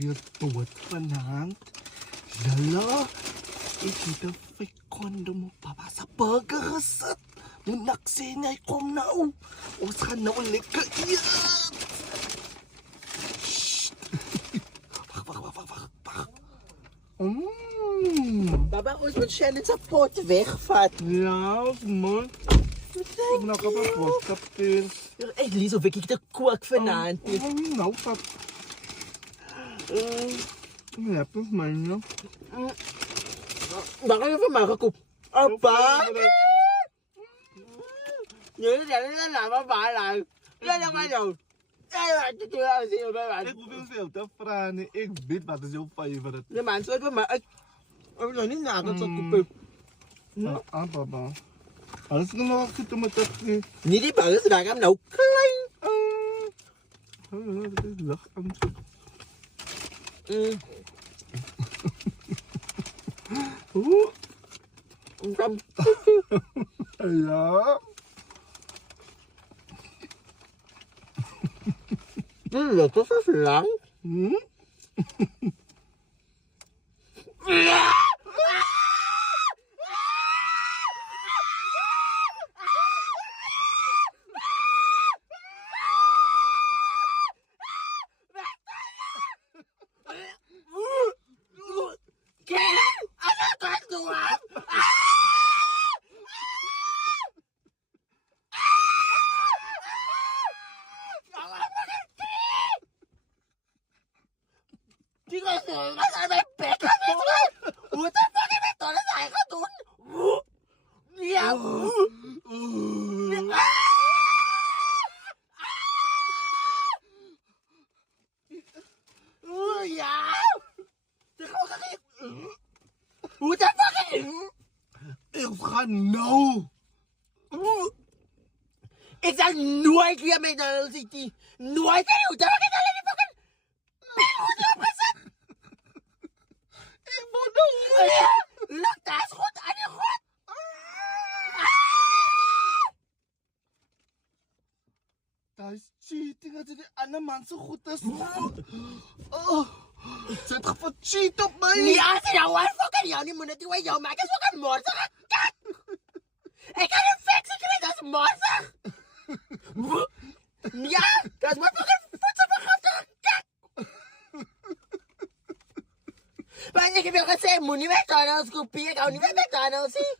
weer dood vanaand. Lala, ek het 'n fik kondom op papa se burger gesit. Moet nak sê hy kom nou. Ons gaan nou lekker eet. Wacht. Baba, ons moet Shannon se pot wegvat. Ja, ons moet. Ek nog op 'n boodskapie. Ek lees of ek te kook vanaand. Nou, pap. Lekker, man. Baka je van mij gekocht? Opa! Jullie zijn er nou maar bij. Ja, dat maar zo. Ik hoef niet veel te vragen. Ik weet wat is jouw favorite. De man soort van mij. Ik heb nog niet nagels kopen. Papa. Alles nog goed om te zien. Niet die ballen, daar gaan nou klein. Dat is lach aan Ja. Dat is lang. Die was aan mijn bek. Hoe de fuck heb ik dat eens gaan doen? Ja. Ja. Hoe de fuck? Ik ga nou. Ik zeg nooit weer met de City. Nooit weer. Hoe de fuck is alleen die fucking... Ik moet nou. Lukt dat is goed aan je goed. Dat is cheating als die andere man zo goed is. Zet gewoon cheat op mij. Nee, als je nou wel fucking jou niet moet natuurlijk jou maken is fucking morsig. Ik kan een infectie krijgen, dat is morsig. Ja, dat is mijn fucking voedselvergiftiging. Kijk. Maar ik heb jou gezegd, moet niet McDonald's kopiëren. Ik hou niet van McDonald's.